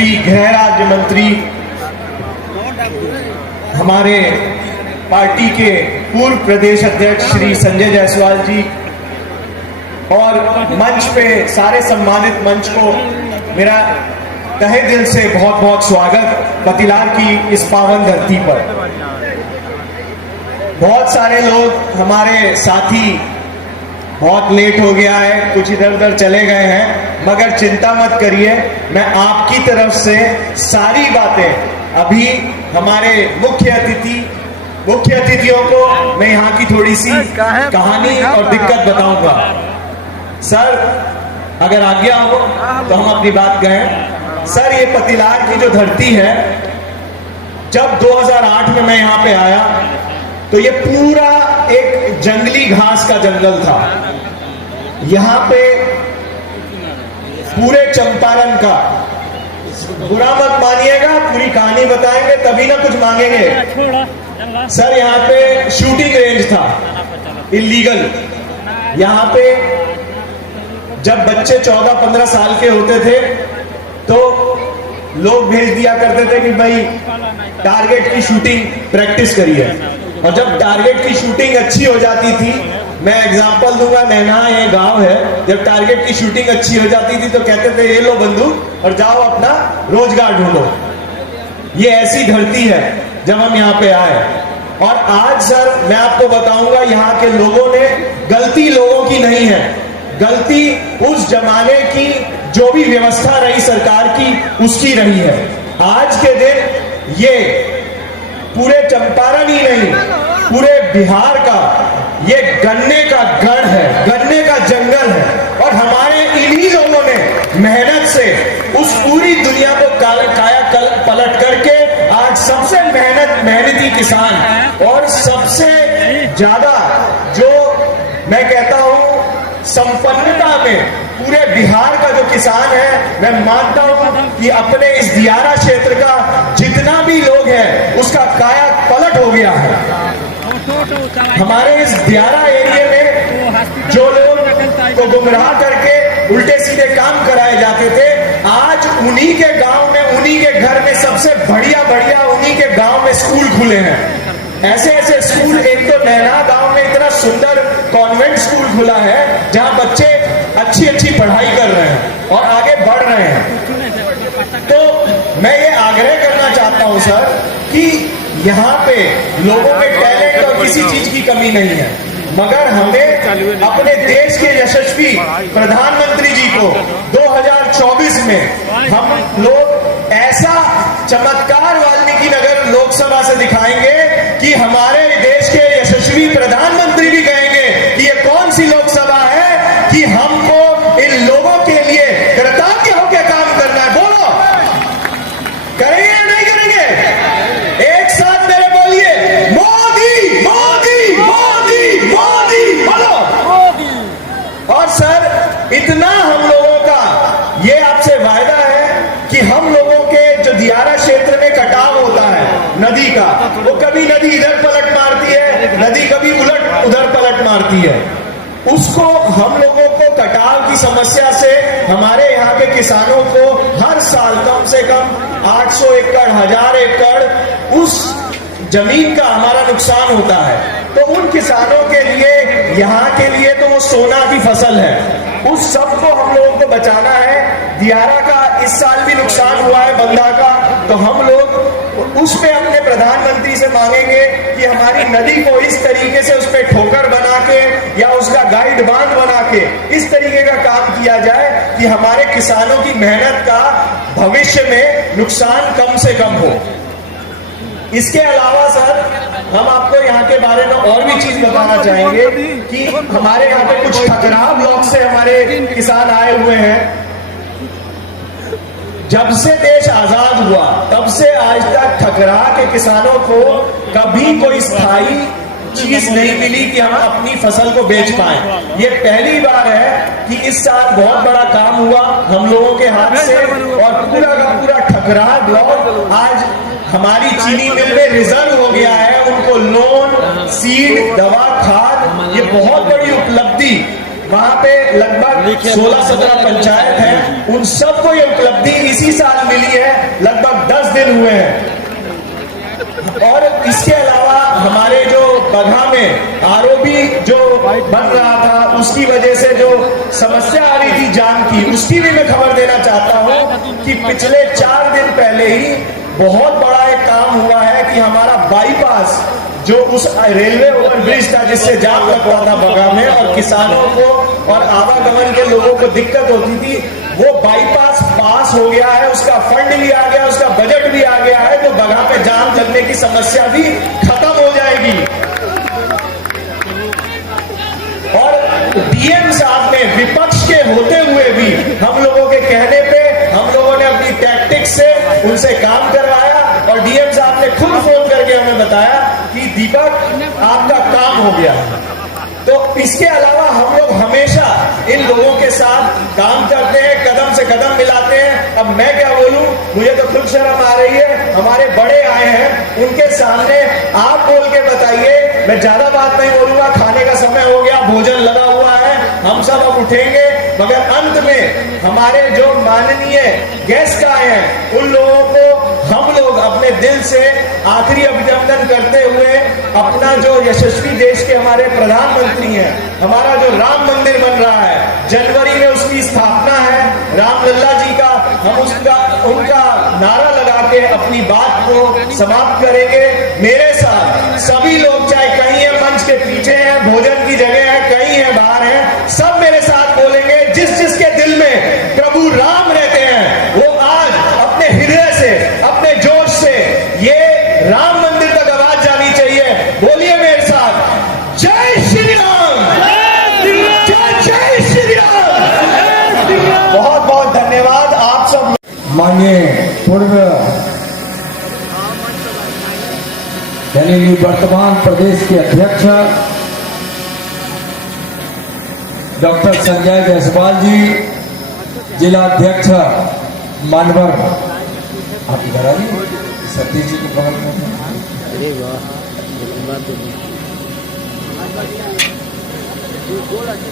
श्री गृह राज्य मंत्री, हमारे पार्टी के पूर्व प्रदेश अध्यक्ष श्री संजय जायसवाल जी और मंच पे सारे सम्मानित मंच को मेरा तहे दिल से बहुत बहुत स्वागत। पतिलार की इस पावन धरती पर बहुत सारे लोग हमारे साथी, बहुत लेट हो गया है, कुछ इधर उधर चले गए हैं, मगर चिंता मत करिए, मैं आपकी तरफ से सारी बातें अभी हमारे मुख्य अतिथियों को मैं यहाँ की थोड़ी सी कहानी और दिक्कत बताऊंगा। सर अगर आज्ञा हो तो हम अपनी बात कहें। सर ये पतिलार की जो धरती है, जब 2008 में मैं यहाँ पे आया तो ये पूरा एक जंगली घास का जंगल था। यहाँ पे पूरे चंपारण का, बुरा मत मानिएगा, पूरी कहानी बताएंगे तभी ना कुछ मांगेंगे। सर यहाँ पे शूटिंग रेंज था, इलीगल। यहाँ पे जब बच्चे 14-15 साल के होते थे तो लोग भेज दिया करते थे कि भाई टारगेट की शूटिंग प्रैक्टिस करिए, और जब टारगेट की शूटिंग अच्छी हो जाती थी, मैं एग्जांपल दूंगा, नैना ये गांव है, जब टारगेट की शूटिंग अच्छी हो जाती थी तो कहते थे ये लो बंदूक और जाओ अपना रोजगार ढूंढो। ये ऐसी धरती है जब हम यहाँ पे आए। और आज सर मैं आपको बताऊंगा, यहाँ के लोगों ने, गलती लोगों की नहीं है, गलती उस जमाने की जो भी व्यवस्था रही सरकार की उसकी रही है। आज के दिन ये पूरे चंपारण ही नहीं, पूरे बिहार का ये गन्ने का गढ़ है, गन्ने का जंगल है, और हमारे इन्हीं लोगों ने मेहनत से उस पूरी दुनिया को काया पलट करके आज सबसे मेहनती किसान और सबसे ज्यादा जो मैं कहता हूं संपन्नता में पूरे बिहार का जो किसान है, मैं मानता हूं कि अपने इस दियारा क्षेत्र का जितना भी लोग हैं उसका काया पलट हो गया है। हमारे इस दियारा एरिया में जो लोग को गुमराह करके उल्टे सीधे काम कराए जाते थे, आज उन्हीं के गांव में, उन्हीं के घर में सबसे बढ़िया उन्हीं के गांव में स्कूल खुले हैं। ऐसे ऐसे स्कूल, एक तो नैना गांव में इतना सुंदर कॉन्वेंट स्कूल खुला है जहां बच्चे अच्छी पढ़ाई कर रहे हैं और आगे बढ़ रहे हैं। तो मैं ये आग्रह करना चाहता हूं सर कि यहाँ पे लोगों में टैलेंट और किसी चीज की कमी नहीं है, मगर हमें अपने देश के यशस्वी प्रधानमंत्री जी को 2024 में हम लोग ऐसा चमत्कार वाल्मीकि नगर लोकसभा से दिखाएंगे कि हमारे देश के यशस्वी प्रधानमंत्री भी कहेंगे कि ये कौन सी लोकसभा है कि हमको इन लोगों के लिए कृतज्ञ होकर काम करना है। बोलो, करेंगे या नहीं करेंगे? एक साथ मेरे बोलिए, मोदी मोदी मोदी मोदी, बोलो। और सर इतना हम लोगों का ये आपसे वायदा है कि हम लोगों के जो दियारा क्षेत्र में कटाव होता है नदी का, वो कभी नदी इधर पलट मारती है, नदी कभी उधर पलट मारती है, उसको हम लोगों को कटाव की समस्या से हमारे यहाँ के किसानों को हर साल कम से कम 800 एकड़ 1000 एकड़ उस जमीन का हमारा नुकसान होता है। तो उन किसानों के लिए, यहाँ के लिए तो वो सोना की फसल है, उस सब को हम लोगों को बचाना है। दियारा का इस साल भी नुकसान हुआ है बंधा का, तो हम लोग उस पे अपने प्रधानमंत्री से मांगेंगे कि हमारी नदी को इस तरीके से उस पे ठोकर बना के या उसका गाइड बांध बना के इस तरीके का काम किया जाए कि हमारे किसानों की मेहनत का भविष्य में नुकसान कम से कम हो। इसके अलावा सर हम आपको यहाँ के बारे में और भी चीज बताना चाहेंगे कि हमारे यहाँ पे कुछ ठकराव ब्लॉक से हमारे किसान आए हुए हैं। जब से देश आजाद हुआ तब से आज तक ठकरा के किसानों को कभी कोई स्थायी चीज नहीं मिली कि हम अपनी फसल को बेच पाए। ये पहली बार है कि इस साल बहुत बड़ा काम हुआ हम लोगों के हाथ से, और पूरा का पूरा ठकरा ब्लॉक आज हमारी चीनी मिल में रिजर्व हो गया है। उनको लोन, सीड, दवा, खाद, ये बहुत बड़ी उपलब्धि वहां पे लगभग 16-17 पंचायत हैं, उन सबको ये उपलब्धि इसी साल मिली है, लगभग 10 दिन हुए हैं। और इसके अलावा हमारे जो बगहा में आरओबी जो बन रहा था, उसकी वजह से जो समस्या आ रही थी जाम की, उसकी भी मैं खबर देना चाहता हूं कि पिछले 4 दिन पहले ही बहुत बड़ा एक काम हुआ है कि हमारा बाईपास जो उस रेलवे ओवरब्रिज था जिससे जाम लगता था बगहा में और किसानों को और आवागमन के लोगों को दिक्कत होती थी, वो बाईपास पास हो गया है, उसका फंड भी आ गया, उसका बजट भी आ गया है, तो बगहा पे जाम लगने की समस्या भी खत्म हो जाएगी। और डीएम साहब ने विपक्ष के होते हुए भी हम लोगों के कहने पे हम लोगों ने अपनी टैक्टिक्स से उनसे काम करवाया और डीएम साहब ने खुद फोन करके हमें बताया कि दीपक आपका काम हो गया। तो इसके अलावा हम लोग हमेशा इन लोगों के साथ काम करते हैं, कदम से कदम मिलाते हैं। अब मैं क्या बोलूं, मुझे तो खुद शर्म आ रही है, हमारे बड़े आए हैं, उनके सामने आप बोल के बताइए। मैं ज्यादा बात नहीं बोलूंगा, खाने का समय हो गया, भोजन लगा हुआ है, हम सब अब उठेंगे, मगर अंत में हमारे जो माननीय गेस्ट आए हैं उन लोगों को हम लोग अपने दिल से आखिरी अभिनंदन करते हुए अपना जो यशस्वी देश के हमारे प्रधानमंत्री हैं, हमारा जो राम मंदिर बन रहा है, जनवरी में उसकी स्थापना है, रामलल्ला जी का, हम उनका नारा लगा के अपनी बात को समाप्त करेंगे। मेरे साथ सभी लोग, चाहे कहीं है मंच के पीछे है, भोजन की जगह है, कहीं है बाहर है, सब मेरे साथ बोलेंगे, जिस जिसके दिल में प्रभु राम रहते हैं वो आज अपने हृदय से, अपने जोश से ये राम मंदिर तक आवाज जानी चाहिए। बोलिए मेरे साथ, जय श्री राम, जय जय श्री राम। बहुत बहुत धन्यवाद आप सब। माननीय पूर्व यानी वर्तमान प्रदेश के अध्यक्ष डॉक्टर संजय जायसवाल जी, जिला अध्यक्ष मानवर, आप इधर आइए, सतीश जी के बगल में,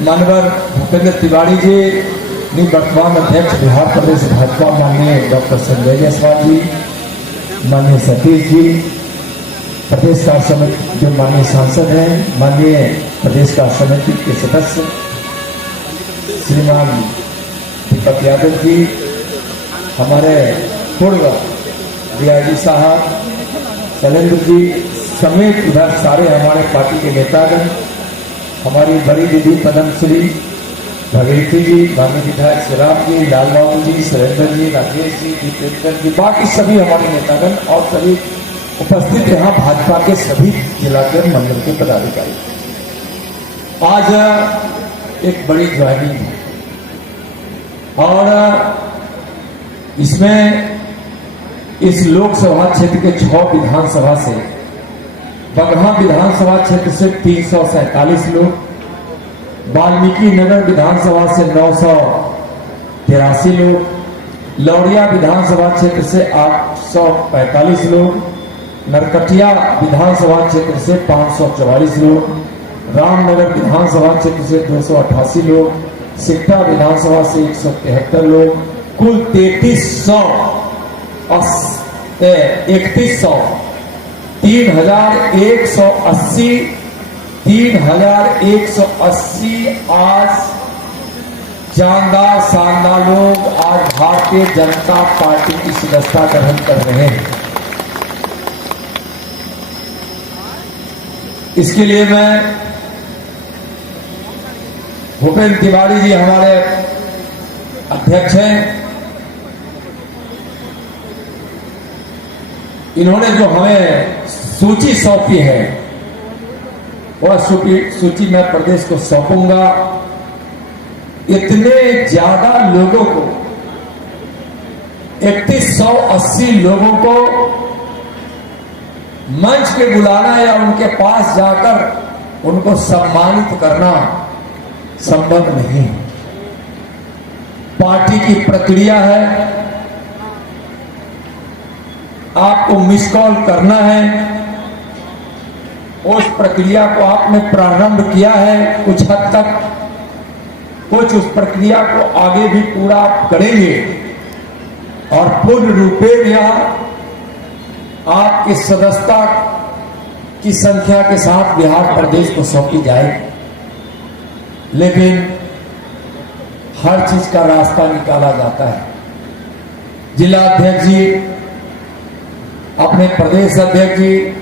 मानवर भूपेंद्र तिवारी जी, वर्तमान अध्यक्ष बिहार प्रदेश भाजपा माननीय डॉक्टर संजय जायसवाल जी, माननीय सतीश जी, प्रदेश कार्य समिति जो माननीय सांसद हैं, माननीय प्रदेश कार्य समिति के सदस्य श्रीमान दीपक यादव जी, हमारे पूर्व डीआईजी साहब शैलेंद्र जी समेत उधर सारे हमारे पार्टी के नेतागण, हमारी बड़ी दीदी पद्मश्री भगीरथी जी, माननीय विधायक श्रीराम जी, लाल बाबू जी, सुरेंद्र जी, राजेश जी, दीपेंद्र जी, बाकी सभी हमारे नेतागण और सभी उपस्थित यहाँ भाजपा के सभी जिला के मंडल के पदाधिकारी। आज एक बड़ी ज्वाइनिंग है और इसमें इस लोकसभा क्षेत्र के 6 विधानसभा से, बगहा विधानसभा क्षेत्र से 347 लोग, वाल्मीकि नगर विधानसभा से 983 लोग, लौरिया विधानसभा क्षेत्र से 845 लोग, नरकटिया विधानसभा क्षेत्र से 544 लोग, रामनगर विधानसभा क्षेत्र से 288 लोग, सिकटा विधानसभा से 173 लोग, कुल 3380 आज जानदार शानदार लोग आज भारतीय जनता पार्टी की सदस्यता ग्रहण कर रहे हैं। इसके लिए मैं भूपेंद्र तिवारी जी हमारे अध्यक्ष हैं, इन्होंने जो हमें सूची सौंपी है वह सूची मैं प्रदेश को सौंपूंगा। इतने ज्यादा लोगों को, 3180 लोगों को मंच पे बुलाना या उनके पास जाकर उनको सम्मानित करना संभव नहीं। पार्टी की प्रक्रिया है, आपको मिस कॉल करना है, उस प्रक्रिया को आपने प्रारंभ किया है कुछ हद तक, कुछ उस प्रक्रिया को आगे भी पूरा करेंगे और पूर्ण रूपेण यहाँ आपके सदस्यता की संख्या के साथ बिहार प्रदेश को सौंपी जाएगी। लेकिन हर चीज का रास्ता निकाला जाता है। जिला अध्यक्ष जी, अपने प्रदेश अध्यक्ष जी,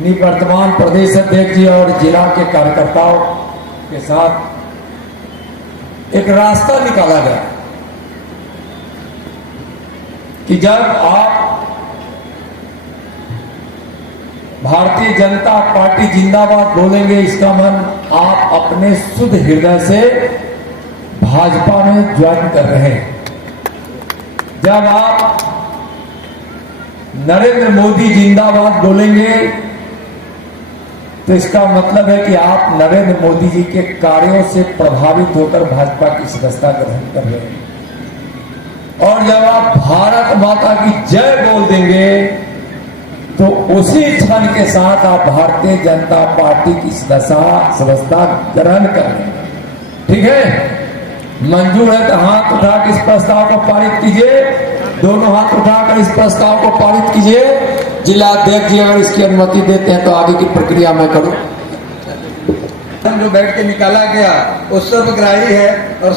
निवर्तमान प्रदेश अध्यक्ष जी और जिला के कार्यकर्ताओं के साथ एक रास्ता निकाला गया कि जब आप भारतीय जनता पार्टी जिंदाबाद बोलेंगे, इसका मन आप अपने शुद्ध हृदय से भाजपा में ज्वाइन कर रहे हैं। जब आप नरेंद्र मोदी जिंदाबाद बोलेंगे तो इसका मतलब है कि आप नरेंद्र मोदी जी के कार्यों से प्रभावित होकर भाजपा की सदस्यता ग्रहण कर रहे हैं। और जब आप भारत माता की जय बोल देंगे तो उसी क्षण के साथ आप भारतीय जनता पार्टी की सदस्यता ग्रहण कर रहे हैं। ठीक है, मंजूर है तो हाथ उठाकर इस प्रस्ताव को पारित कीजिए। दोनों हाथ उठाकर इस प्रस्ताव को पारित कीजिए। जिला अध्यक्ष जी अगर इसकी अनुमति देते हैं तो आगे की प्रक्रिया मैं करूं। जो बैठ के निकाला गया वो सर्वग्राही है और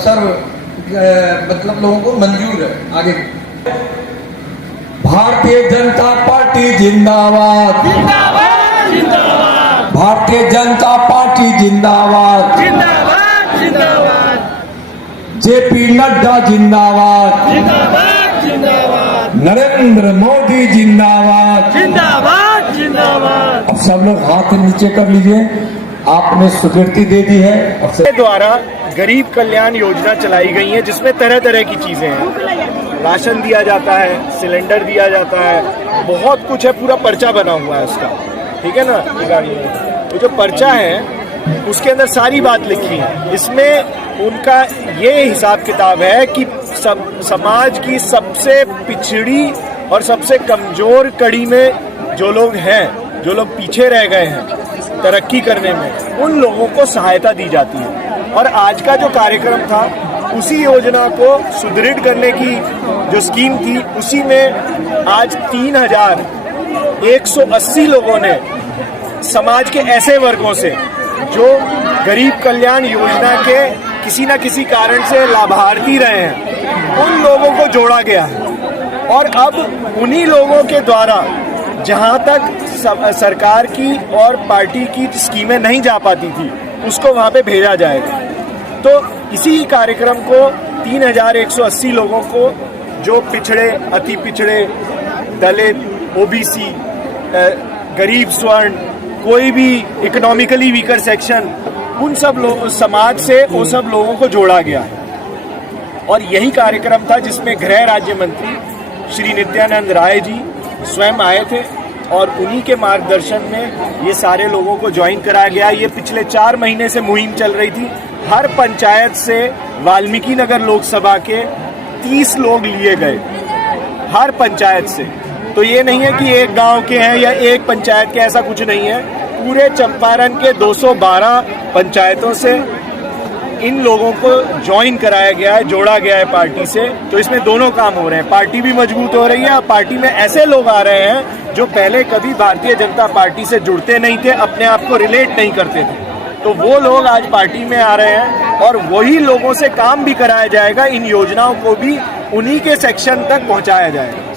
मतलब लोगों को मंजूर है। आगे भारतीय जनता पार्टी जिंदाबाद, जिंदाबाद जिंदाबाद, भारतीय जनता पार्टी जिंदाबाद, जिंदाबाद जिंदाबाद, जेपी नड्डा जिंदाबाद, जिंदाबाद जिंदाबाद, नरेंद्र मोदी जिंदाबाद। जिंदाबाद जिंदाबाद। अब सब लोग हाथ नीचे कर लीजिए। आपने स्वीकृति दे दी है। अब के द्वारा गरीब कल्याण योजना चलाई गई है जिसमें तरह तरह की चीजें हैं। राशन दिया जाता है, सिलेंडर दिया जाता है, बहुत कुछ है, पूरा पर्चा बना हुआ है उसका। ठीक है ना, ये जो पर्चा है उसके अंदर सारी बात लिखी है। इसमें उनका ये हिसाब किताब है कि समाज की सबसे पिछड़ी और सबसे कमजोर कड़ी में जो लोग हैं, जो लोग पीछे रह गए हैं तरक्की करने में, उन लोगों को सहायता दी जाती है। और आज का जो कार्यक्रम था उसी योजना को सुदृढ़ करने की जो स्कीम थी, उसी में आज 3180 लोगों ने समाज के ऐसे वर्गों से जो गरीब कल्याण योजना के किसी न किसी कारण से लाभार्थी रहे हैं, उन लोगों को जोड़ा गया है। और अब उन्हीं लोगों के द्वारा जहां तक सरकार की और पार्टी की स्कीमें नहीं जा पाती थी उसको वहां पे भेजा जाएगा। तो इसी कार्यक्रम को 3180 लोगों को, जो पिछड़े, अति पिछड़े, दलित, ओबीसी, गरीब स्वर्ण, कोई भी इकोनॉमिकली वीकर सेक्शन, उन सब लोग समाज से वो सब लोगों को जोड़ा गया है। और यही कार्यक्रम था जिसमें गृह राज्य मंत्री श्री नित्यानंद राय जी स्वयं आए थे और उन्हीं के मार्गदर्शन में ये सारे लोगों को ज्वाइन कराया गया। ये पिछले 4 महीने से मुहिम चल रही थी। हर पंचायत से वाल्मीकि नगर लोकसभा के 30 लोग लिए गए, हर पंचायत से। तो ये नहीं है कि एक गांव के हैं या एक पंचायत के, ऐसा कुछ नहीं है। पूरे चंपारण के 212 पंचायतों से इन लोगों को ज्वाइन कराया गया है, जोड़ा गया है पार्टी से। तो इसमें दोनों काम हो रहे हैं, पार्टी भी मजबूत हो रही है और पार्टी में ऐसे लोग आ रहे हैं जो पहले कभी भारतीय जनता पार्टी से जुड़ते नहीं थे, अपने आप को रिलेट नहीं करते थे, तो वो लोग आज पार्टी में आ रहे हैं और वही लोगों से काम भी कराया जाएगा। इन योजनाओं को भी उन्हीं के सेक्शन तक पहुंचाया जाएगा।